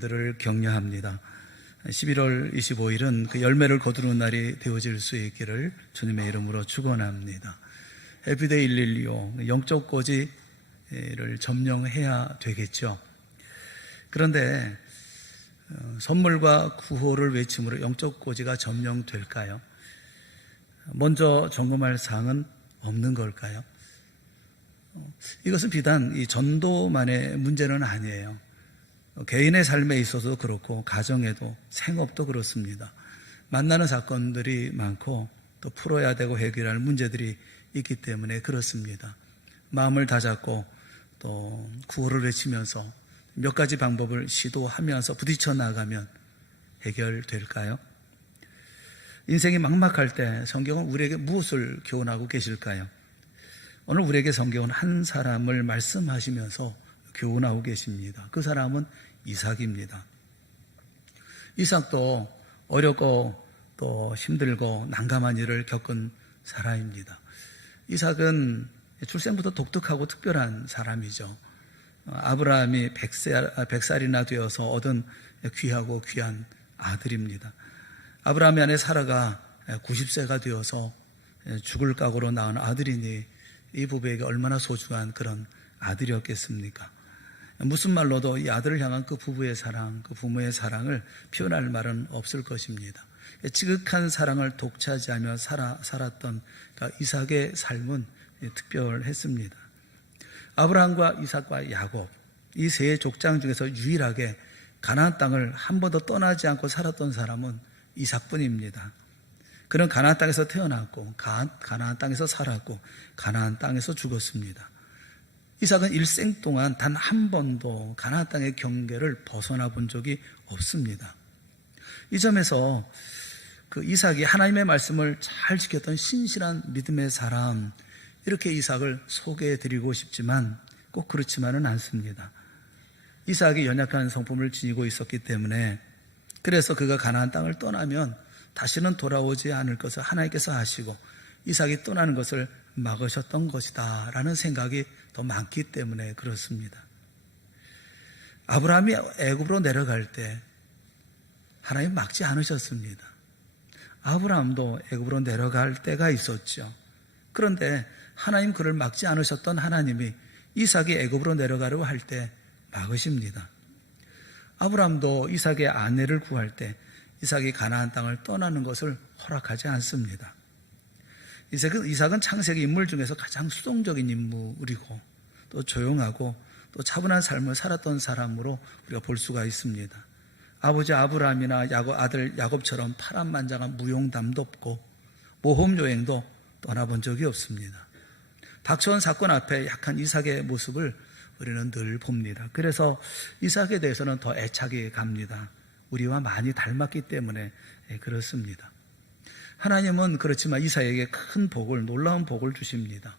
들을 격려합니다. 11월 25일은 그 열매를 거두는 날이 되어질 수 있기를 주님의 이름으로 축원합니다. 에브리데이 112 영적 고지를 점령해야 되겠죠. 그런데 선물과 구호를 외침으로 영적 고지가 점령될까요? 먼저 점검할 사항은 없는 걸까요? 이것은 비단 이 전도만의 문제는 아니에요. 개인의 삶에 있어서도 그렇고 가정에도 생업도 그렇습니다. 만나는 사건들이 많고 또 풀어야 되고 해결해야 할 문제들이 있기 때문에 그렇습니다. 마음을 다잡고 또 구호를 외치면서 몇 가지 방법을 시도하면서 부딪혀 나가면 해결될까요? 인생이 막막할 때 성경은 우리에게 무엇을 교훈하고 계실까요? 오늘 우리에게 성경은 한 사람을 말씀하시면서 교훈하고 계십니다. 그 사람은 이삭입니다. 이삭도 어렵고 또 힘들고 난감한 일을 겪은 사람입니다. 이삭은 출생부터 독특하고 특별한 사람이죠. 아브라함이 100살이나 되어서 얻은 귀하고 귀한 아들입니다. 아브라함의 아내 사라가 90세가 되어서 죽을 각오로 낳은 아들이니 이 부부에게 얼마나 소중한 그런 아들이었겠습니까? 무슨 말로도 이 아들을 향한 그 부부의 사랑, 그 부모의 사랑을 표현할 말은 없을 것입니다. 지극한 사랑을 독차지하며 살았던 이삭의 삶은 특별했습니다. 아브라함과 이삭과 야곱, 이 세 족장 중에서 유일하게 가나안 땅을 한 번도 떠나지 않고 살았던 사람은 이삭뿐입니다. 그는 가나안 땅에서 태어났고 가나안 땅에서 살았고 가나안 땅에서 죽었습니다. 이삭은 일생 동안 단 한 번도 가나안 땅의 경계를 벗어나 본 적이 없습니다. 이 점에서 그 이삭이 하나님의 말씀을 잘 지켰던 신실한 믿음의 사람, 이렇게 이삭을 소개해 드리고 싶지만 꼭 그렇지만은 않습니다. 이삭이 연약한 성품을 지니고 있었기 때문에, 그래서 그가 가나안 땅을 떠나면 다시는 돌아오지 않을 것을 하나님께서 아시고 이삭이 떠나는 것을 막으셨던 것이다 라는 생각이 더 많기 때문에 그렇습니다. 아브라함이 애굽으로 내려갈 때 하나님 막지 않으셨습니다. 아브라함도 애굽으로 내려갈 때가 있었죠. 그런데 하나님 그를 막지 않으셨던 하나님이 이삭이 애굽으로 내려가려고 할 때 막으십니다. 아브라함도 이삭의 아내를 구할 때 이삭이 가나안 땅을 떠나는 것을 허락하지 않습니다. 이삭은 창세기 인물 중에서 가장 수동적인 인물이고 또 조용하고 또 차분한 삶을 살았던 사람으로 우리가 볼 수가 있습니다. 아버지 아브라함이나 아들 야곱처럼 파란만장한 무용담도 없고 모험여행도 떠나본 적이 없습니다. 닥쳐온 사건 앞에 약한 이삭의 모습을 우리는 늘 봅니다. 그래서 이삭에 대해서는 더 애착이 갑니다. 우리와 많이 닮았기 때문에 그렇습니다. 하나님은 그렇지만 이삭에게 큰 복을, 놀라운 복을 주십니다.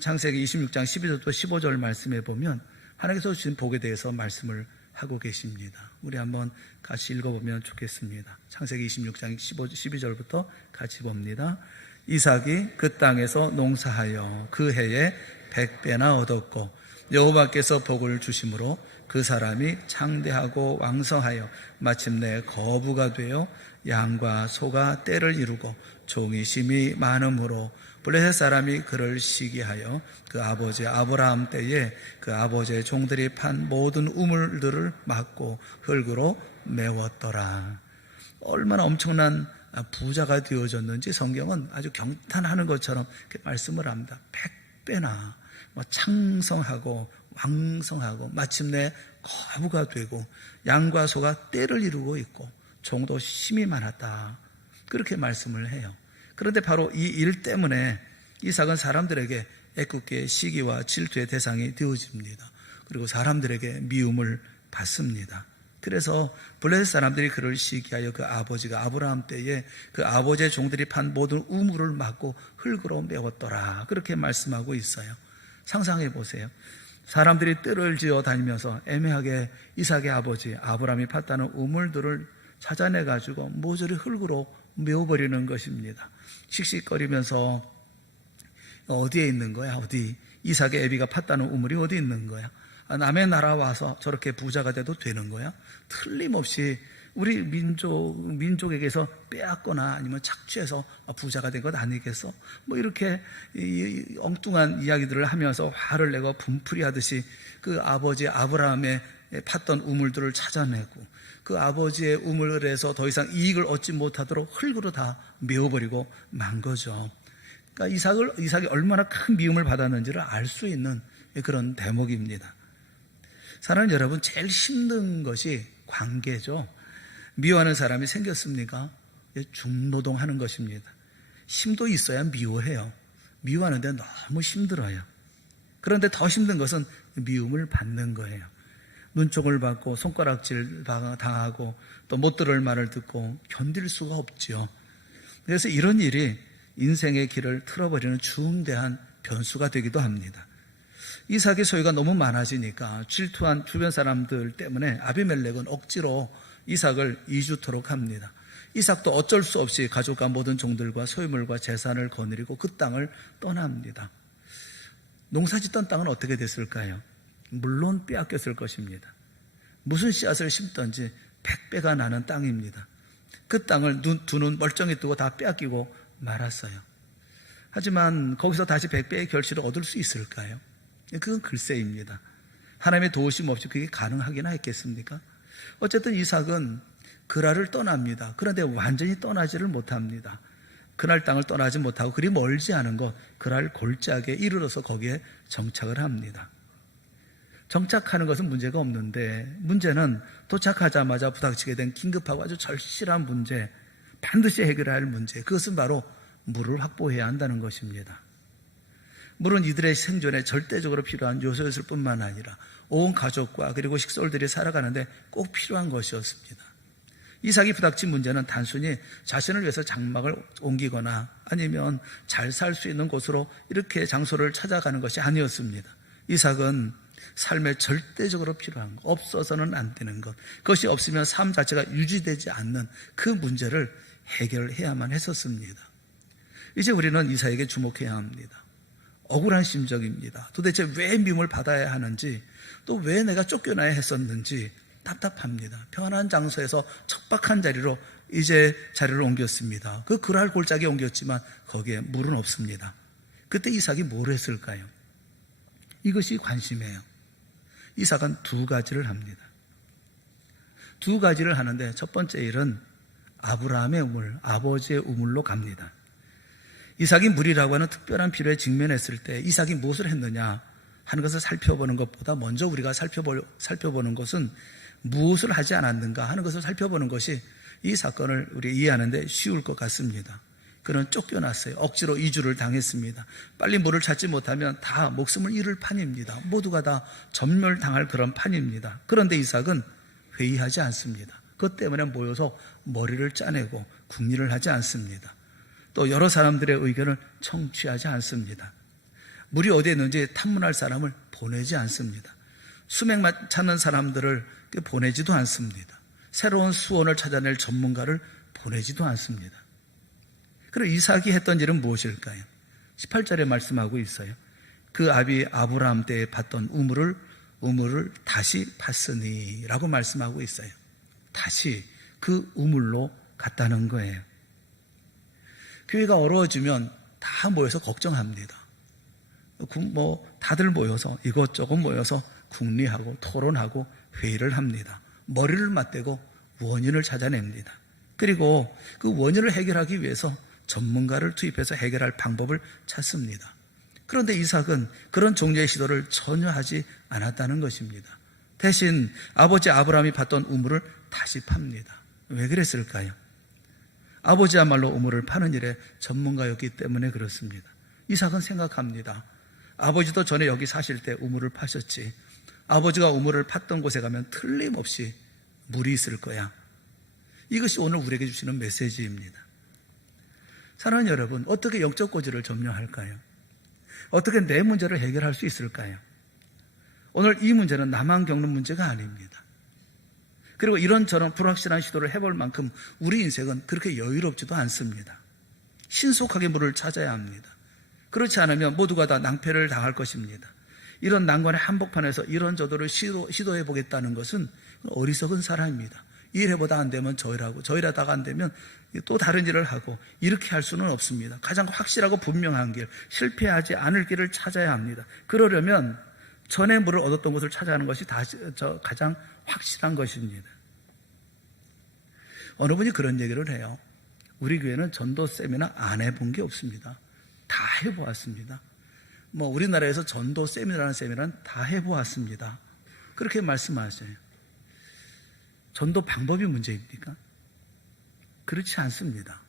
창세기 26장 12절부터 15절 말씀에 보면 하나님께서 주신 복에 대해서 말씀을 하고 계십니다. 우리 한번 같이 읽어보면 좋겠습니다. 창세기 26장 12절부터 같이 봅니다. 이삭이 그 땅에서 농사하여 그 해에 100배나 얻었고 여호와께서 복을 주심으로 그 사람이 창대하고 왕성하여 마침내 거부가 되어 양과 소가 떼를 이루고 종이 심히 많음으로 블레셋 사람이 그를 시기하여 그 아버지 아브라함 때에 그 아버지의 종들이 판 모든 우물들을 막고 흙으로 메웠더라. 얼마나 엄청난 부자가 되어졌는지 성경은 아주 경탄하는 것처럼 이렇게 말씀을 합니다. 100배나 창성하고 왕성하고 마침내 거부가 되고 양과 소가 떼를 이루고 있고 종도 힘이 많았다, 그렇게 말씀을 해요. 그런데 바로 이 일 때문에 이삭은 사람들에게 애굽계의 시기와 질투의 대상이 되어집니다. 그리고 사람들에게 미움을 받습니다. 그래서 블레셋 사람들이 그를 시기하여 그 아버지가 아브라함 때에 그 아버지의 종들이 판 모든 우물을 막고 흙으로 메웠더라, 그렇게 말씀하고 있어요. 상상해 보세요. 사람들이 뜰을 지어 다니면서 애매하게 이삭의 아버지 아브라함이 팠다는 우물들을 찾아내가지고 모조리 흙으로 메워버리는 것입니다. 씩씩거리면서 어디에 있는 거야? 어디? 이삭의 애비가 팠다는 우물이 어디 있는 거야? 남의 나라 와서 저렇게 부자가 돼도 되는 거야? 틀림없이 우리 민족에게서 빼앗거나 아니면 착취해서 부자가 된 것 아니겠어? 뭐 이렇게 엉뚱한 이야기들을 하면서 화를 내고 분풀이 하듯이 그 아버지 아브라함의 팠던 우물들을 찾아내고 그 아버지의 우물에서 더 이상 이익을 얻지 못하도록 흙으로 다 메워버리고 만 거죠. 그러니까 이삭이 얼마나 큰 미움을 받았는지를 알 수 있는 그런 대목입니다. 사랑하는 여러분, 제일 힘든 것이 관계죠. 미워하는 사람이 생겼습니까? 중노동하는 것입니다. 힘도 있어야 미워해요. 미워하는데 너무 힘들어요. 그런데 더 힘든 것은 미움을 받는 거예요. 눈총을 받고 손가락질 당하고 또 못 들을 말을 듣고 견딜 수가 없지요. 그래서 이런 일이 인생의 길을 틀어버리는 중대한 변수가 되기도 합니다. 이삭의 소유가 너무 많아지니까 질투한 주변 사람들 때문에 아비멜렉은 억지로 이삭을 이주토록 합니다. 이삭도 어쩔 수 없이 가족과 모든 종들과 소유물과 재산을 거느리고 그 땅을 떠납니다. 농사짓던 땅은 어떻게 됐을까요? 물론 빼앗겼을 것입니다. 무슨 씨앗을 심던지 100배가 나는 땅입니다. 그 땅을 두 눈 멀쩡히 뜨고 다 빼앗기고 말았어요. 하지만 거기서 다시 100배의 결실을 얻을 수 있을까요? 그건 글쎄입니다. 하나님의 도우심 없이 그게 가능하기나 했겠습니까? 어쨌든 이삭은 그랄을 떠납니다. 그런데 완전히 떠나지를 못합니다. 그날 땅을 떠나지 못하고 그리 멀지 않은 곳 그랄 골짜기에 이르러서 거기에 정착을 합니다. 정착하는 것은 문제가 없는데 문제는 도착하자마자 부닥치게 된 긴급하고 아주 절실한 문제, 반드시 해결해야 할 문제, 그것은 바로 물을 확보해야 한다는 것입니다. 물은 이들의 생존에 절대적으로 필요한 요소였을 뿐만 아니라 온 가족과 그리고 식솔들이 살아가는데 꼭 필요한 것이었습니다. 이삭이 부닥친 문제는 단순히 자신을 위해서 장막을 옮기거나 아니면 잘 살 수 있는 곳으로 이렇게 장소를 찾아가는 것이 아니었습니다. 이삭은 삶에 절대적으로 필요한 것, 없어서는 안 되는 것, 그것이 없으면 삶 자체가 유지되지 않는 그 문제를 해결해야만 했었습니다. 이제 우리는 이삭에게 주목해야 합니다. 억울한 심정입니다. 도대체 왜 미움을 받아야 하는지, 또 왜 내가 쫓겨나야 했었는지 답답합니다. 평안한 장소에서 척박한 자리로 이제 자리를 옮겼습니다. 그 그랄 골짜기에 옮겼지만 거기에 물은 없습니다. 그때 이삭이 뭘 했을까요? 이것이 관심이에요. 이삭은 두 가지를 합니다. 두 가지를 하는데 첫 번째 일은 아브라함의 우물, 아버지의 우물로 갑니다. 이삭이 물이라고 하는 특별한 필요에 직면했을 때 이삭이 무엇을 했느냐 하는 것을 살펴보는 것보다 먼저 우리가 살펴보는 것은 무엇을 하지 않았는가 하는 것을 살펴보는 것이 이 사건을 우리 이해하는 데 쉬울 것 같습니다. 그는 쫓겨났어요. 억지로 이주를 당했습니다. 빨리 물을 찾지 못하면 다 목숨을 잃을 판입니다. 모두가 다 전멸당할 그런 판입니다. 그런데 이삭은 회의하지 않습니다. 그것 때문에 모여서 머리를 짜내고 궁리를 하지 않습니다. 또 여러 사람들의 의견을 청취하지 않습니다. 물이 어디에 있는지 탐문할 사람을 보내지 않습니다. 수맥만 찾는 사람들을 보내지도 않습니다. 새로운 수원을 찾아낼 전문가를 보내지도 않습니다. 그리고 이삭이 했던 일은 무엇일까요? 18절에 말씀하고 있어요. 그 아비 아브라함 때에 팠던 우물을 다시 팠으니 라고 말씀하고 있어요. 다시 그 우물로 갔다는 거예요. 교회가 어려워지면 다 모여서 걱정합니다. 다들 모여서 이것저것 모여서 궁리하고 토론하고 회의를 합니다. 머리를 맞대고 원인을 찾아냅니다. 그리고 그 원인을 해결하기 위해서 전문가를 투입해서 해결할 방법을 찾습니다. 그런데 이삭은 그런 종류의 시도를 전혀 하지 않았다는 것입니다. 대신 아버지 아브라함이 팠던 우물을 다시 팝니다. 왜 그랬을까요? 아버지야말로 우물을 파는 일에 전문가였기 때문에 그렇습니다. 이삭은 생각합니다. 아버지도 전에 여기 사실 때 우물을 파셨지. 아버지가 우물을 팠던 곳에 가면 틀림없이 물이 있을 거야. 이것이 오늘 우리에게 주시는 메시지입니다. 사랑하는 여러분, 어떻게 영적 고지를 점령할까요? 어떻게 내 문제를 해결할 수 있을까요? 오늘 이 문제는 나만 겪는 문제가 아닙니다. 그리고 이런저런 불확실한 시도를 해볼 만큼 우리 인생은 그렇게 여유롭지도 않습니다. 신속하게 물을 찾아야 합니다. 그렇지 않으면 모두가 다 낭패를 당할 것입니다. 이런 난관의 한복판에서 이런 저도를 시도해 보겠다는 것은 어리석은 사람입니다. 이 일해보다 안 되면 저 일하고, 저 일하다가 안 되면 또 다른 일을 하고, 이렇게 할 수는 없습니다. 가장 확실하고 분명한 길, 실패하지 않을 길을 찾아야 합니다. 그러려면 전에 물을 얻었던 곳을 찾아가는 것이 가장 확실한 것입니다. 어느 분이 그런 얘기를 해요. 우리 교회는 전도 세미나 안 해본 게 없습니다. 다 해보았습니다. 우리나라에서 전도 세미나라는 세미나는 다 해보았습니다. 그렇게 말씀하세요. 전도 방법이 문제입니까? 그렇지 않습니다.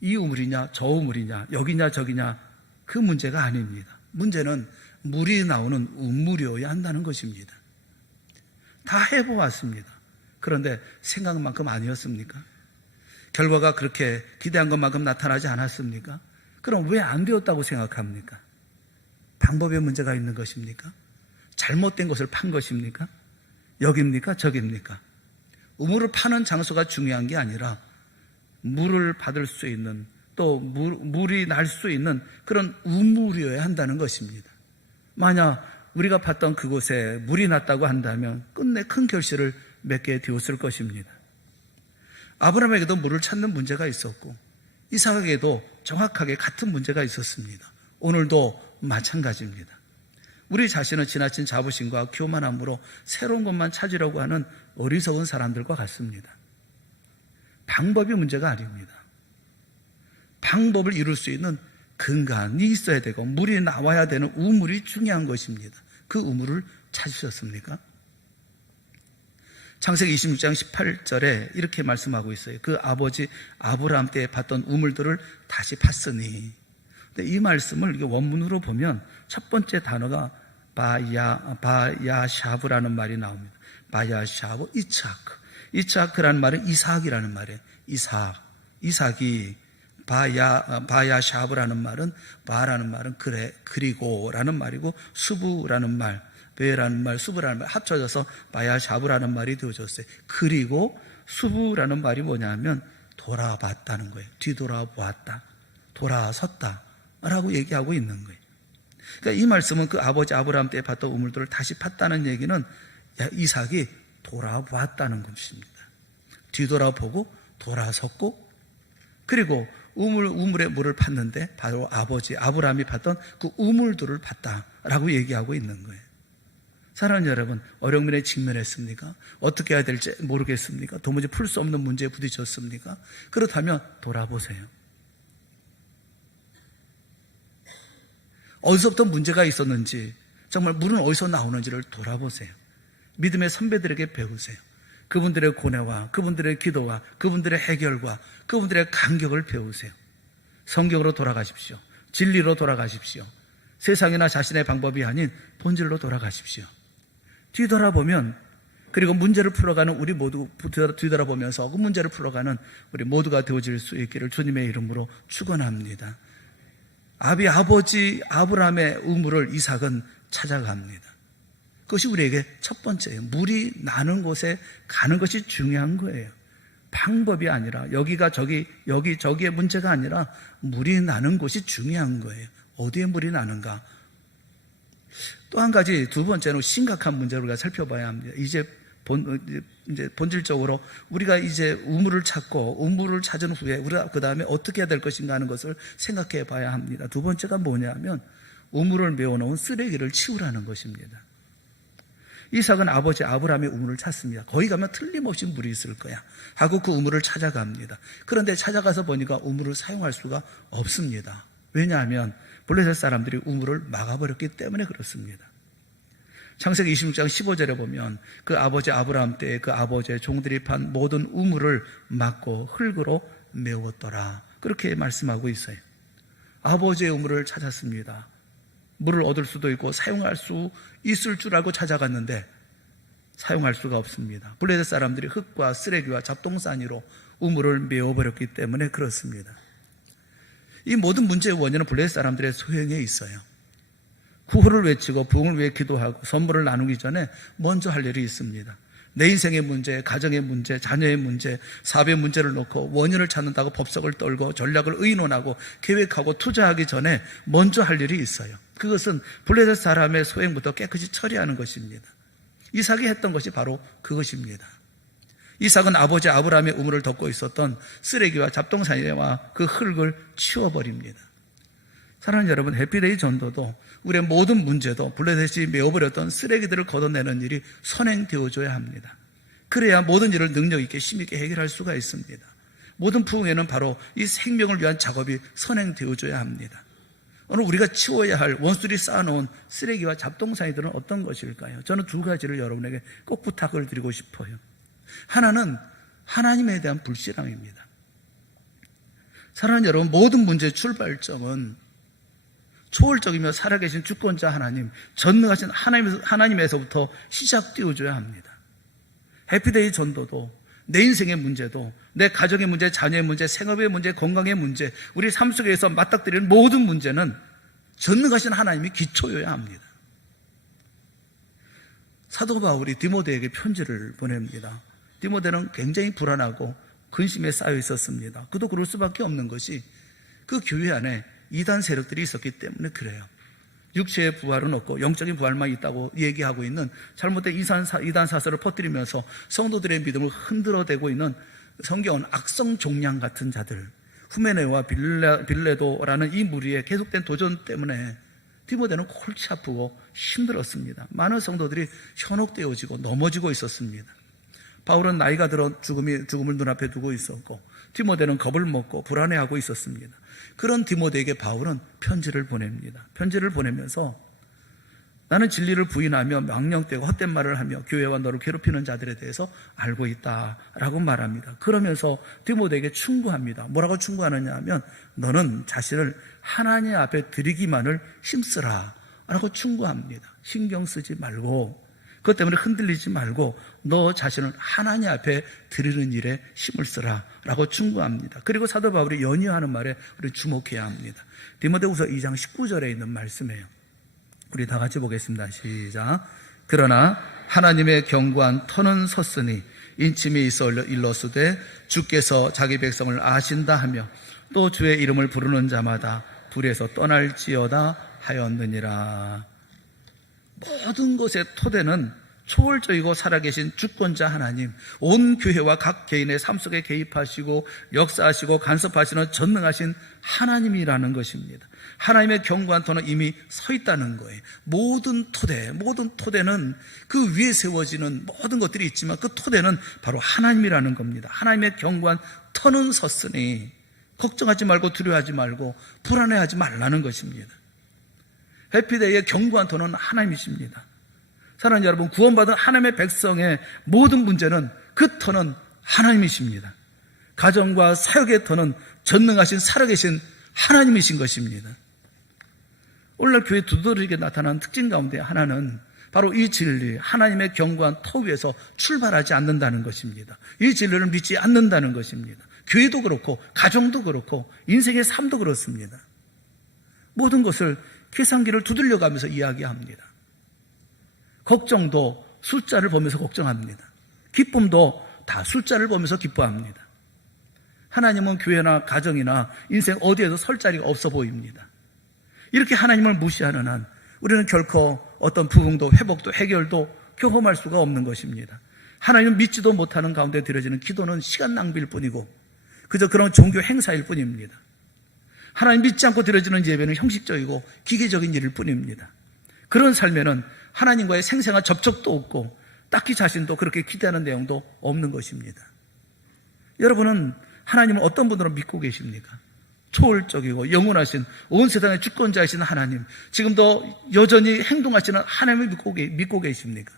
이 우물이냐 저 우물이냐 여기냐 저기냐 그 문제가 아닙니다. 문제는 물이 나오는 우물이어야 한다는 것입니다. 다 해보았습니다. 그런데 생각만큼 아니었습니까? 결과가 그렇게 기대한 것만큼 나타나지 않았습니까? 그럼 왜 안 되었다고 생각합니까? 방법에 문제가 있는 것입니까? 잘못된 것을 판 것입니까? 여기입니까? 저기입니까? 우물을 파는 장소가 중요한 게 아니라 물을 받을 수 있는, 또 물이 날 수 있는 그런 우물이어야 한다는 것입니다. 만약 우리가 봤던 그곳에 물이 났다고 한다면 끝내 큰 결실을 맺게 되었을 것입니다. 아브라함에게도 물을 찾는 문제가 있었고 이삭에게도 정확하게 같은 문제가 있었습니다. 오늘도 마찬가지입니다. 우리 자신은 지나친 자부심과 교만함으로 새로운 것만 찾으려고 하는 어리석은 사람들과 같습니다. 방법이 문제가 아닙니다. 방법을 이룰 수 있는 근간이 있어야 되고 물이 나와야 되는 우물이 중요한 것입니다. 그 우물을 찾으셨습니까? 창세기 26장 18절에 이렇게 말씀하고 있어요. 그 아버지 아브라함 때에 봤던 우물들을 다시 팠으니. 근데 이 말씀을 원문으로 보면 첫 번째 단어가 바야샤브라는 말이 나옵니다. 바야샤브, 이차크라는 말은 이삭이라는 말이에요. 이삭이 바야샤브라는 말은 바라는 말은 그리고라는 말이고 수부라는 말, 베라는 말, 수부라는 말 합쳐져서 바야샤브라는 말이 되어졌어요. 그리고 수부라는 말이 뭐냐면 돌아봤다는 거예요. 뒤돌아보았다, 돌아섰다라고 얘기하고 있는 거예요. 그러니까 이 말씀은 그 아버지 아브라함 때에 봤던 우물들을 다시 팠다는 얘기는 이삭이 돌아보았다는 것입니다. 뒤돌아보고 돌아섰고, 그리고 우물에 물을 팠는데 바로 아버지 아브라함이 봤던 그 우물들을 봤다라고 얘기하고 있는 거예요. 사랑하는 여러분, 어려움에 직면했습니까? 어떻게 해야 될지 모르겠습니까? 도무지 풀 수 없는 문제에 부딪혔습니까? 그렇다면 돌아보세요. 어디서부터 문제가 있었는지, 정말 물은 어디서 나오는지를 돌아보세요. 믿음의 선배들에게 배우세요. 그분들의 고뇌와 그분들의 기도와 그분들의 해결과 그분들의 간격을 배우세요. 성경으로 돌아가십시오. 진리로 돌아가십시오. 세상이나 자신의 방법이 아닌 본질로 돌아가십시오. 뒤돌아보면, 그리고 문제를 풀어가는 우리 모두 뒤돌아보면서 그 문제를 풀어가는 우리 모두가 되어질 수 있기를 주님의 이름으로 축원합니다. 아버지 아브라함의 우물을 이삭은 찾아갑니다. 그것이 우리에게 첫 번째예요. 물이 나는 곳에 가는 것이 중요한 거예요. 방법이 아니라 여기가 저기, 여기 저기의 문제가 아니라 물이 나는 곳이 중요한 거예요. 어디에 물이 나는가? 또 한 가지, 두 번째는 심각한 문제를 우리가 살펴봐야 합니다. 이제 본질적으로 우리가 이제 우물을 찾고 우물을 찾은 후에 우리가 그 다음에 어떻게 해야 될 것인가 하는 것을 생각해 봐야 합니다. 두 번째가 뭐냐면 우물을 메워놓은 쓰레기를 치우라는 것입니다. 이삭은 아버지 아브라함의 우물을 찾습니다. 거기 가면 틀림없이 물이 있을 거야 하고 그 우물을 찾아갑니다. 그런데 찾아가서 보니까 우물을 사용할 수가 없습니다. 왜냐하면 블레셋 사람들이 우물을 막아버렸기 때문에 그렇습니다. 창세기 26장 15절에 보면 그 아버지 아브라함 때에 그 아버지의 종들이 판 모든 우물을 막고 흙으로 메웠더라, 그렇게 말씀하고 있어요. 아버지의 우물을 찾았습니다. 물을 얻을 수도 있고 사용할 수 있을 줄 알고 찾아갔는데 사용할 수가 없습니다. 블레셋 사람들이 흙과 쓰레기와 잡동사니로 우물을 메워버렸기 때문에 그렇습니다. 이 모든 문제의 원인은 블레셋 사람들의 소행에 있어요. 구호를 외치고 부흥을 위해 기도하고 선물을 나누기 전에 먼저 할 일이 있습니다. 내 인생의 문제, 가정의 문제, 자녀의 문제, 사업의 문제를 놓고 원인을 찾는다고 법석을 떨고 전략을 의논하고 계획하고 투자하기 전에 먼저 할 일이 있어요. 그것은 블레셋 사람의 소행부터 깨끗이 처리하는 것입니다. 이삭이 했던 것이 바로 그것입니다. 이삭은 아버지 아브라함의 우물을 덮고 있었던 쓰레기와 잡동사니와 그 흙을 치워버립니다. 사랑하는 여러분, 해피데이 전도도 우리의 모든 문제도 블레셋이 메워버렸던 쓰레기들을 걷어내는 일이 선행되어줘야 합니다. 그래야 모든 일을 능력 있게 힘 있게 해결할 수가 있습니다. 모든 부흥에는 바로 이 생명을 위한 작업이 선행되어줘야 합니다. 오늘 우리가 치워야 할 원수들이 쌓아놓은 쓰레기와 잡동사니들은 어떤 것일까요? 저는 두 가지를 여러분에게 꼭 부탁을 드리고 싶어요. 하나는 하나님에 대한 불신앙입니다. 사랑하는 여러분, 모든 문제의 출발점은 초월적이며 살아계신 주권자 하나님, 전능하신 하나님에서부터 시작되어줘야 합니다. 해피데이 전도도 내 인생의 문제도, 내 가정의 문제, 자녀의 문제, 생업의 문제, 건강의 문제, 우리 삶 속에서 맞닥뜨리는 모든 문제는 전능하신 하나님이 기초여야 합니다. 사도 바울이 디모데에게 편지를 보냅니다. 디모데는 굉장히 불안하고 근심에 쌓여 있었습니다. 그도 그럴 수밖에 없는 것이 그 교회 안에 이단 세력들이 있었기 때문에 그래요. 육체의 부활은 없고 영적인 부활만 있다고 얘기하고 있는 잘못된 이단 사설을 퍼뜨리면서 성도들의 믿음을 흔들어대고 있는 성경은 악성 종양 같은 자들, 후메네와 빌레도라는 이 무리의 계속된 도전 때문에 디모데는 골치 아프고 힘들었습니다. 많은 성도들이 현혹되어지고 넘어지고 있었습니다. 바울은 나이가 들어 죽음을 눈앞에 두고 있었고, 디모데는 겁을 먹고 불안해하고 있었습니다. 그런 디모데에게 바울은 편지를 보냅니다. 편지를 보내면서 나는 진리를 부인하며 망령되고 헛된 말을 하며 교회와 너를 괴롭히는 자들에 대해서 알고 있다라고 말합니다. 그러면서 디모데에게 충고합니다. 뭐라고 충고하느냐 하면 너는 자신을 하나님 앞에 드리기만을 힘쓰라 라고 충고합니다. 신경 쓰지 말고, 그것 때문에 흔들리지 말고 너 자신을 하나님 앞에 드리는 일에 힘을 쓰라 라고 충고합니다. 그리고 사도 바울이 연이어하는 말에 우리 주목해야 합니다. 디모데후서 2장 19절에 있는 말씀이에요. 우리 다 같이 보겠습니다. 시작. 그러나 하나님의 견고한 터는 섰으니 인침이 있어 일러스되 주께서 자기 백성을 아신다 하며 또 주의 이름을 부르는 자마다 불에서 떠날지어다 하였느니라. 모든 것의 토대는 초월적이고 살아계신 주권자 하나님, 온 교회와 각 개인의 삶 속에 개입하시고 역사하시고 간섭하시는 전능하신 하나님이라는 것입니다. 하나님의 견고한 터는 이미 서 있다는 거예요. 모든 토대는 그 위에 세워지는 모든 것들이 있지만 그 토대는 바로 하나님이라는 겁니다. 하나님의 견고한 터는 섰으니 걱정하지 말고 두려워하지 말고 불안해하지 말라는 것입니다. 해피데이의 견고한 터는 하나님이십니다. 사랑하는 여러분, 구원받은 하나님의 백성의 모든 문제는 그 터는 하나님이십니다. 가정과 사역의 터는 전능하신 살아계신 하나님이신 것입니다. 오늘날 교회 두드러지게 나타난 특징 가운데 하나는 바로 이 진리, 하나님의 견고한 터 위에서 출발하지 않는다는 것입니다. 이 진리를 믿지 않는다는 것입니다. 교회도 그렇고 가정도 그렇고 인생의 삶도 그렇습니다. 모든 것을 계산기를 두들려가면서 이야기합니다. 걱정도 숫자를 보면서 걱정합니다. 기쁨도 다 숫자를 보면서 기뻐합니다. 하나님은 교회나 가정이나 인생 어디에도 설 자리가 없어 보입니다. 이렇게 하나님을 무시하는 한 우리는 결코 어떤 부흥도 회복도 해결도 경험할 수가 없는 것입니다. 하나님을 믿지도 못하는 가운데 드려지는 기도는 시간 낭비일 뿐이고 그저 그런 종교 행사일 뿐입니다. 하나님 믿지 않고 드려지는 예배는 형식적이고 기계적인 일일 뿐입니다. 그런 삶에는 하나님과의 생생한 접촉도 없고 딱히 자신도 그렇게 기대하는 내용도 없는 것입니다. 여러분은 하나님을 어떤 분으로 믿고 계십니까? 초월적이고 영원하신 온 세상의 주권자이신 하나님, 지금도 여전히 행동하시는 하나님을 믿고 계십니까?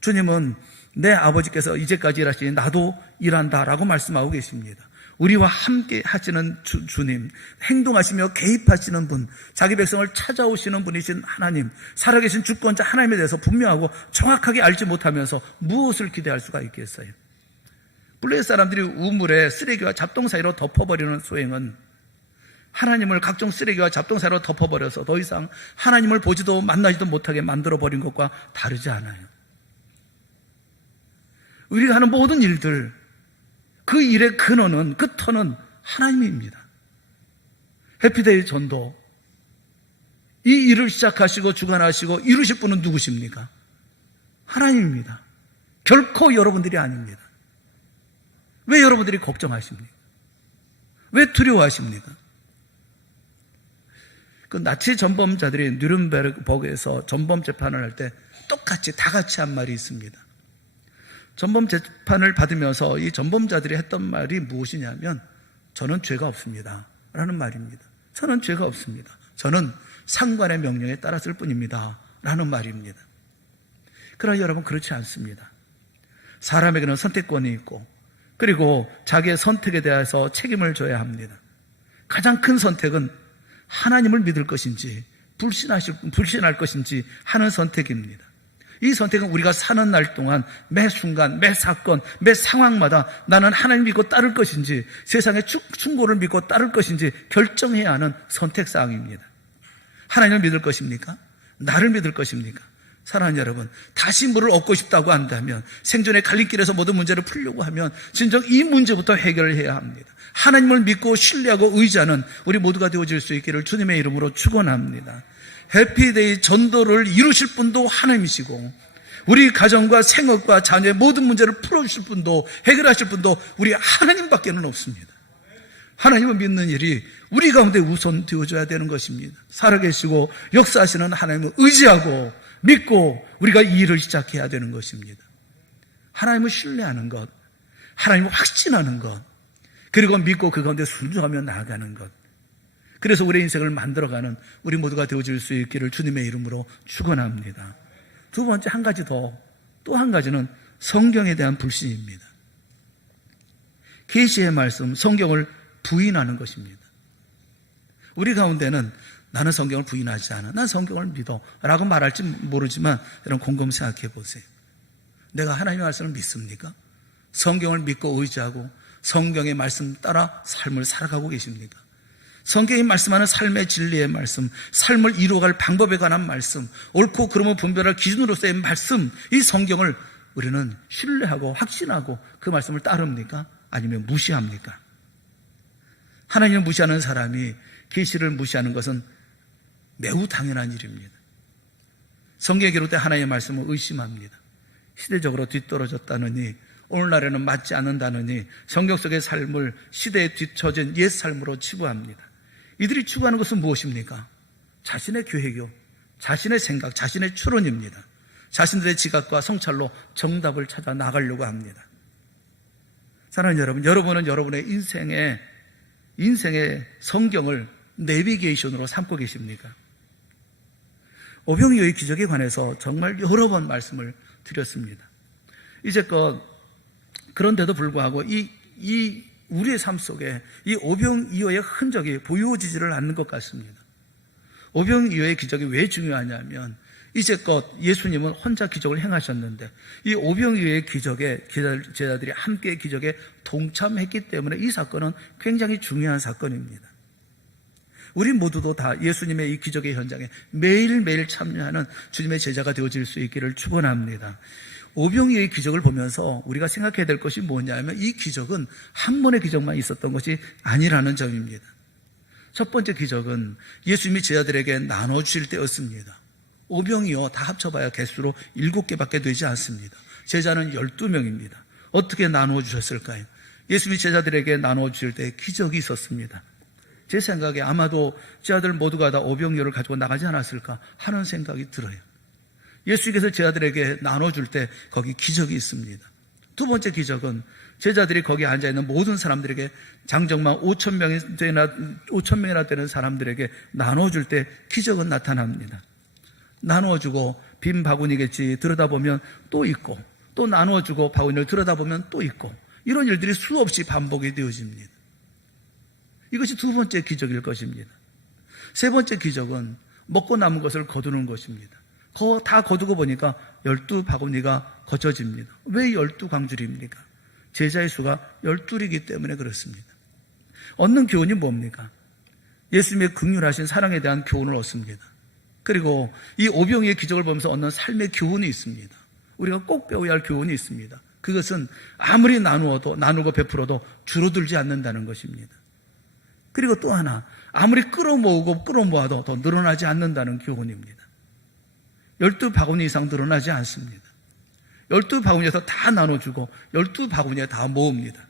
주님은 내 아버지께서 이제까지 일하시니 나도 일한다라고 말씀하고 계십니다. 우리와 함께 하시는 주님, 행동하시며 개입하시는 분, 자기 백성을 찾아오시는 분이신 하나님, 살아계신 주권자 하나님에 대해서 분명하고 정확하게 알지 못하면서 무엇을 기대할 수가 있겠어요? 블레셋 사람들이 우물에 쓰레기와 잡동 사이로 덮어버리는 소행은 하나님을 각종 쓰레기와 잡동 사이로 덮어버려서 더 이상 하나님을 보지도 만나지도 못하게 만들어버린 것과 다르지 않아요. 우리가 하는 모든 일들, 그 일의 근원은, 그 터는 하나님입니다. 해피데이 전도, 이 일을 시작하시고 주관하시고 이루실 분은 누구십니까? 하나님입니다. 결코 여러분들이 아닙니다. 왜 여러분들이 걱정하십니까? 왜 두려워하십니까? 그 나치 전범자들이 뉴른베르크에서 전범 재판을 할 때 똑같이 다 같이 한 말이 있습니다. 전범 재판을 받으면서 이 전범자들이 했던 말이 무엇이냐면, 저는 죄가 없습니다 라는 말입니다. 저는 죄가 없습니다. 저는 상관의 명령에 따랐을 뿐입니다 라는 말입니다. 그러나 여러분, 그렇지 않습니다. 사람에게는 선택권이 있고, 그리고 자기의 선택에 대해서 책임을 져야 합니다. 가장 큰 선택은 하나님을 믿을 것인지 불신할 것인지 하는 선택입니다. 이 선택은 우리가 사는 날 동안 매 순간, 매 사건, 매 상황마다 나는 하나님 믿고 따를 것인지 세상의 충고를 믿고 따를 것인지 결정해야 하는 선택사항입니다. 하나님을 믿을 것입니까? 나를 믿을 것입니까? 사랑하는 여러분, 다시 물을 얻고 싶다고 한다면, 생존의 갈림길에서 모든 문제를 풀려고 하면 진정 이 문제부터 해결을 해야 합니다. 하나님을 믿고 신뢰하고 의지하는 우리 모두가 되어질 수 있기를 주님의 이름으로 축원합니다. 해피데이 전도를 이루실 분도 하나님이시고, 우리 가정과 생업과 자녀의 모든 문제를 풀어주실 분도 해결하실 분도 우리 하나님밖에는 없습니다. 하나님을 믿는 일이 우리 가운데 우선 되어줘야 되는 것입니다. 살아계시고 역사하시는 하나님을 의지하고 믿고 우리가 이 일을 시작해야 되는 것입니다. 하나님을 신뢰하는 것, 하나님을 확신하는 것, 그리고 믿고 그 가운데 순종하며 나아가는 것, 그래서 우리의 인생을 만들어가는 우리 모두가 되어질 수 있기를 주님의 이름으로 축원합니다. 두 번째, 한 가지 더, 또 한 가지는 성경에 대한 불신입니다. 계시의 말씀, 성경을 부인하는 것입니다. 우리 가운데는 나는 성경을 부인하지 않아, 난 성경을 믿어 라고 말할지 모르지만, 여러분 곰곰 생각해 보세요. 내가 하나님의 말씀을 믿습니까? 성경을 믿고 의지하고 성경의 말씀 따라 삶을 살아가고 계십니까? 성경이 말씀하는 삶의 진리의 말씀, 삶을 이루어갈 방법에 관한 말씀, 옳고 그름을 분별할 기준으로서의 말씀, 이 성경을 우리는 신뢰하고 확신하고 그 말씀을 따릅니까? 아니면 무시합니까? 하나님을 무시하는 사람이 계시를 무시하는 것은 매우 당연한 일입니다. 성경에 기록된 하나님의 말씀을 의심합니다. 시대적으로 뒤떨어졌다느니, 오늘날에는 맞지 않는다느니 성경 속의 삶을 시대에 뒤처진 옛 삶으로 치부합니다. 이들이 추구하는 것은 무엇입니까? 자신의 계획이요, 자신의 생각, 자신의 추론입니다. 자신들의 지각과 성찰로 정답을 찾아 나가려고 합니다. 사랑하는 여러분, 여러분은 여러분의 인생의 성경을 내비게이션으로 삼고 계십니까? 오병이어의 기적에 관해서 정말 여러 번 말씀을 드렸습니다. 이제껏 그런데도 불구하고 우리의 삶 속에 이 오병이어의 흔적이 보여지지를 않는 것 같습니다. 오병이어의 기적이 왜 중요하냐면, 이제껏 예수님은 혼자 기적을 행하셨는데 이 오병이어의 기적에 제자들이 함께 기적에 동참했기 때문에 이 사건은 굉장히 중요한 사건입니다. 우리 모두도 다 예수님의 이 기적의 현장에 매일매일 참여하는 주님의 제자가 되어질 수 있기를 축원합니다. 오병이어의 기적을 보면서 우리가 생각해야 될 것이 뭐냐면, 이 기적은 한 번의 기적만 있었던 것이 아니라는 점입니다. 첫 번째 기적은 예수님이 제자들에게 나눠주실 때였습니다. 오병이어 다 합쳐봐야 개수로 7개밖에 되지 않습니다. 제자는 12명입니다. 어떻게 나눠주셨을까요? 예수님이 제자들에게 나눠주실 때 기적이 있었습니다. 제 생각에 아마도 제자들 모두가 다 오병이어를 가지고 나가지 않았을까 하는 생각이 들어요. 예수께서 제자들에게 나눠줄 때 거기 기적이 있습니다. 두 번째 기적은 제자들이 거기 앉아있는 모든 사람들에게, 장정만 5,000명이나 되는 사람들에게 나눠줄 때 기적은 나타납니다. 나누어주고 빈 바구니겠지 들여다보면 또 있고, 또 나누어주고 바구니를 들여다보면 또 있고, 이런 일들이 수없이 반복이 되어집니다. 이것이 두 번째 기적일 것입니다. 세 번째 기적은 먹고 남은 것을 거두는 것입니다. 다 거두고 보니까 12바구니가 거쳐집니다. 왜 12광줄입니까? 제자의 수가 12이기 때문에 그렇습니다. 얻는 교훈이 뭡니까? 예수님의 긍휼하신 사랑에 대한 교훈을 얻습니다. 그리고 이 오병이어의 기적을 보면서 얻는 삶의 교훈이 있습니다. 우리가 꼭 배워야 할 교훈이 있습니다. 그것은 아무리 나누고 베풀어도 줄어들지 않는다는 것입니다. 그리고 또 하나, 아무리 끌어모아도 더 늘어나지 않는다는 교훈입니다. 12바구니 이상 늘어나지 않습니다. 12바구니에서 다 나눠주고 12바구니에 다 모읍니다.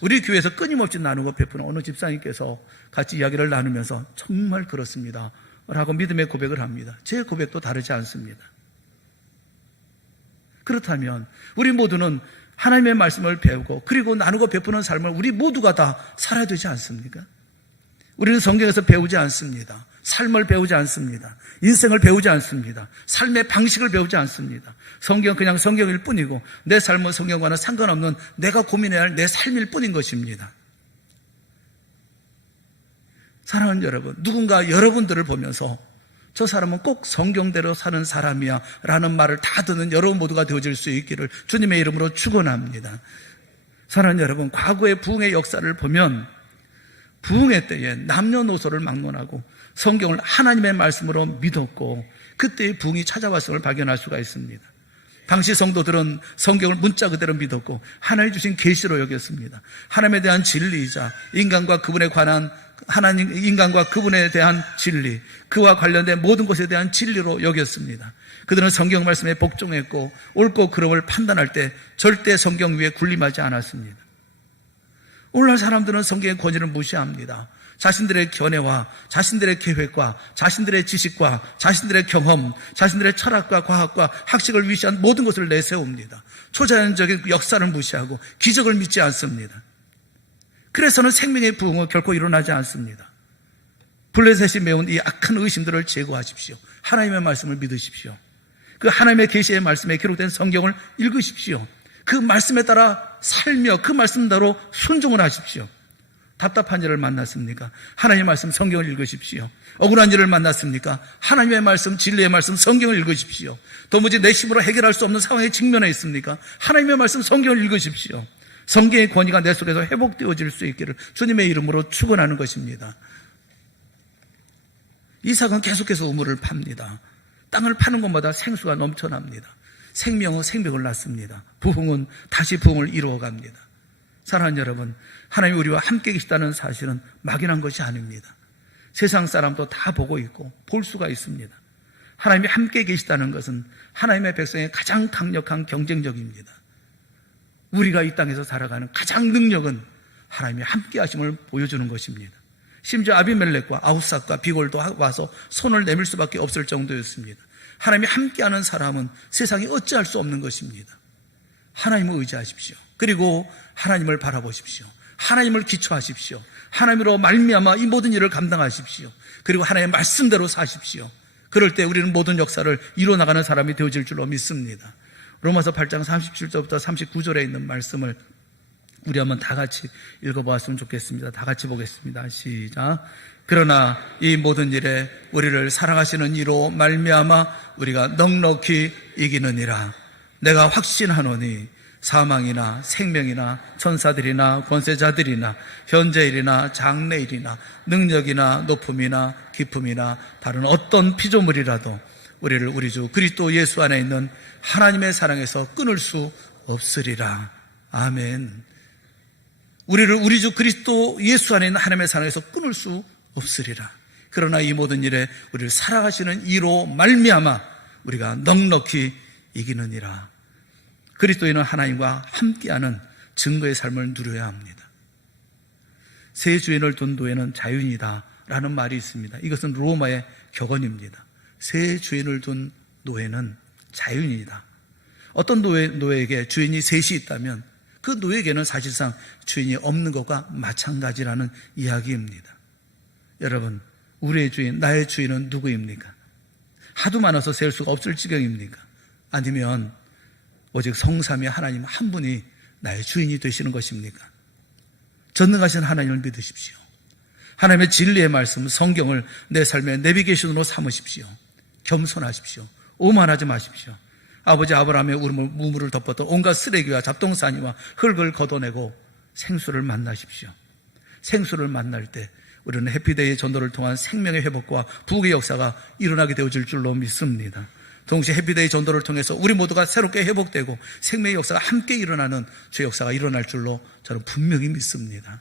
우리 교회에서 끊임없이 나누고 베푸는 어느 집사님께서 같이 이야기를 나누면서 정말 그렇습니다 라고 믿음의 고백을 합니다. 제 고백도 다르지 않습니다. 그렇다면 우리 모두는 하나님의 말씀을 배우고 그리고 나누고 베푸는 삶을 우리 모두가 다 살아야 되지 않습니까? 우리는 성경에서 배우지 않습니다. 삶을 배우지 않습니다. 인생을 배우지 않습니다. 삶의 방식을 배우지 않습니다. 성경은 그냥 성경일 뿐이고 내 삶은 성경과는 상관없는 내가 고민해야 할 내 삶일 뿐인 것입니다. 사랑하는 여러분, 누군가 여러분들을 보면서 저 사람은 꼭 성경대로 사는 사람이야 라는 말을 다 듣는 여러분 모두가 되어질 수 있기를 주님의 이름으로 축원합니다. 사랑하는 여러분, 과거의 부흥의 역사를 보면 부흥의 때에 남녀노소를 막론하고 성경을 하나님의 말씀으로 믿었고 그때의 부흥이 찾아왔음을 발견할 수가 있습니다. 당시 성도들은 성경을 문자 그대로 믿었고 하나님 주신 계시로 여겼습니다. 하나님에 대한 진리이자 인간과 그분에 대한 진리, 그와 관련된 모든 것에 대한 진리로 여겼습니다. 그들은 성경 말씀에 복종했고 옳고 그름을 판단할 때 절대 성경 위에 군림하지 않았습니다. 오늘날 사람들은 성경의 권위를 무시합니다. 자신들의 견해와 자신들의 계획과 자신들의 지식과 자신들의 경험, 자신들의 철학과 과학과 학식을 위시한 모든 것을 내세웁니다. 초자연적인 역사를 무시하고 기적을 믿지 않습니다. 그래서는 생명의 부흥은 결코 일어나지 않습니다. 블레셋이 메운 이 악한 의심들을 제거하십시오. 하나님의 말씀을 믿으십시오. 그 하나님의 계시의 말씀에 기록된 성경을 읽으십시오. 그 말씀에 따라 살며 그 말씀대로 순종을 하십시오. 답답한 일을 만났습니까? 하나님의 말씀 성경을 읽으십시오. 억울한 일을 만났습니까? 하나님의 말씀, 진리의 말씀 성경을 읽으십시오. 도무지 내 힘으로 해결할 수 없는 상황에 직면해 있습니까? 하나님의 말씀 성경을 읽으십시오. 성경의 권위가 내 속에서 회복되어질 수 있기를 주님의 이름으로 축원하는 것입니다. 이삭은 계속해서 우물을 팝니다. 땅을 파는 곳마다 생수가 넘쳐납니다. 생명은 생명을 낳습니다. 부흥은 다시 부흥을 이루어갑니다. 사랑하는 여러분, 하나님이 우리와 함께 계시다는 사실은 막연한 것이 아닙니다. 세상 사람도 다 보고 있고 볼 수가 있습니다. 하나님이 함께 계시다는 것은 하나님의 백성의 가장 강력한 경쟁력입니다. 우리가 이 땅에서 살아가는 가장 능력은 하나님이 함께 하심을 보여주는 것입니다. 심지어 아비멜렉과 아우삭과 비골도 와서 손을 내밀 수밖에 없을 정도였습니다. 하나님이 함께하는 사람은 세상이 어찌할 수 없는 것입니다. 하나님을 의지하십시오. 그리고 하나님을 바라보십시오. 하나님을 기초하십시오. 하나님으로 말미암아 이 모든 일을 감당하십시오. 그리고 하나님의 말씀대로 사십시오. 그럴 때 우리는 모든 역사를 이뤄나가는 사람이 되어질 줄로 믿습니다. 로마서 8장 37절부터 39절에 있는 말씀을 우리 한번 다 같이 읽어보았으면 좋겠습니다. 다 같이 보겠습니다. 시작. 그러나 이 모든 일에 우리를 사랑하시는 이로 말미암아 우리가 넉넉히 이기느니라. 내가 확신하노니 사망이나 생명이나 천사들이나 권세자들이나 현재일이나 장래일이나 능력이나 높음이나 깊음이나 다른 어떤 피조물이라도 우리를 우리 주 그리스도 예수 안에 있는 하나님의 사랑에서 끊을 수 없으리라. 아멘. 우리를 우리 주 그리스도 예수 안에 있는 하나님의 사랑에서 끊을 수 없으리라. 그러나 이 모든 일에 우리를 사랑하시는 이로 말미암아 우리가 넉넉히 이기느니라. 그리스도인은 하나님과 함께하는 증거의 삶을 누려야 합니다. 새 주인을 둔 노예는 자유인이다 라는 말이 있습니다. 이것은 로마의 격언입니다. 새 주인을 둔 노예는 자유인이다. 어떤 노예에게 주인이 셋이 있다면 그 노예에게는 사실상 주인이 없는 것과 마찬가지라는 이야기입니다. 여러분, 우리의 주인, 나의 주인은 누구입니까? 하도 많아서 셀 수가 없을 지경입니까? 아니면 오직 성삼위 하나님 한 분이 나의 주인이 되시는 것입니까? 전능하신 하나님을 믿으십시오. 하나님의 진리의 말씀, 성경을 내 삶의 내비게이션으로 삼으십시오. 겸손하십시오. 오만하지 마십시오. 아버지 아브라함의 우물을 덮었던 온갖 쓰레기와 잡동사니와 흙을 걷어내고 생수를 만나십시오. 생수를 만날 때 우리는 해피데이의 전도를 통한 생명의 회복과 부흥의 역사가 일어나게 되어질 줄로 믿습니다. 동시에 해피데이 전도를 통해서 우리 모두가 새롭게 회복되고 생명의 역사가 함께 일어나는 주의 역사가 일어날 줄로 저는 분명히 믿습니다.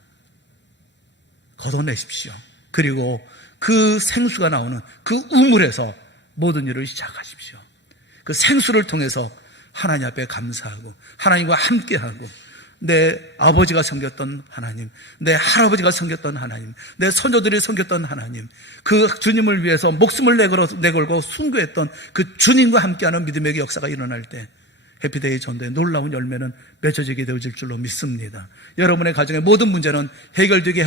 걷어내십시오. 그리고 그 생수가 나오는 그 우물에서 모든 일을 시작하십시오. 그 생수를 통해서 하나님 앞에 감사하고 하나님과 함께하고 내 아버지가 섬겼던 하나님, 내 할아버지가 섬겼던 하나님, 내 선조들이 섬겼던 하나님, 그 주님을 위해서 목숨을 내걸고 순교했던 그 주님과 함께하는 믿음의 역사가 일어날 때 해피데이 전도의 놀라운 열매는 맺어지게 되어질 줄로 믿습니다. 여러분의 가정의 모든 문제는 해결되게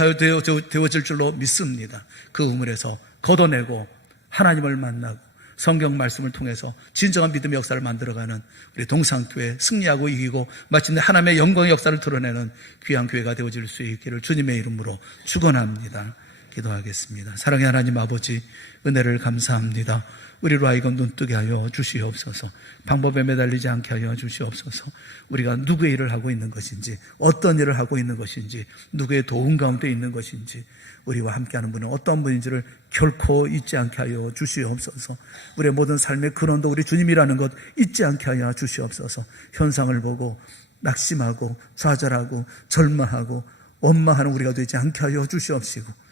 되어질 줄로 믿습니다. 그 우물에서 걷어내고 하나님을 만나고 성경 말씀을 통해서 진정한 믿음의 역사를 만들어가는 우리 동상교회 승리하고 이기고 마침내 하나님의 영광의 역사를 드러내는 귀한 교회가 되어질 수 있기를 주님의 이름으로 축원합니다. 기도하겠습니다. 사랑의 하나님 아버지, 은혜를 감사합니다. 우리로 하여금 눈뜨게 하여 주시옵소서. 방법에 매달리지 않게 하여 주시옵소서. 우리가 누구의 일을 하고 있는 것인지, 어떤 일을 하고 있는 것인지, 누구의 도움 가운데 있는 것인지, 우리와 함께하는 분은 어떤 분인지를 결코 잊지 않게 하여 주시옵소서. 우리의 모든 삶의 근원도 우리 주님이라는 것 잊지 않게 하여 주시옵소서. 현상을 보고 낙심하고 좌절하고 절망하고 원망하는 우리가 되지 않게 하여 주시옵시고,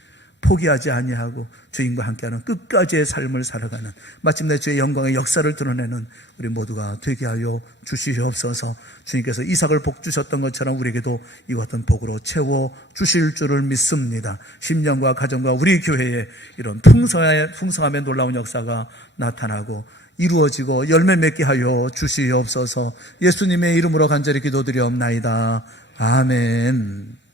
포기하지 아니하고 주님과 함께하는 끝까지의 삶을 살아가는 마침내 주의 영광의 역사를 드러내는 우리 모두가 되게 하여 주시옵소서. 주님께서 이삭을 복 주셨던 것처럼 우리에게도 이와 같은 복으로 채워 주실 줄을 믿습니다. 심령과 가정과 우리 교회에 이런 풍성함의 놀라운 역사가 나타나고 이루어지고 열매 맺게 하여 주시옵소서. 예수님의 이름으로 간절히 기도드리옵나이다. 아멘.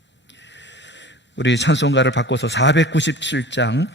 우리 찬송가를 바꿔서 497장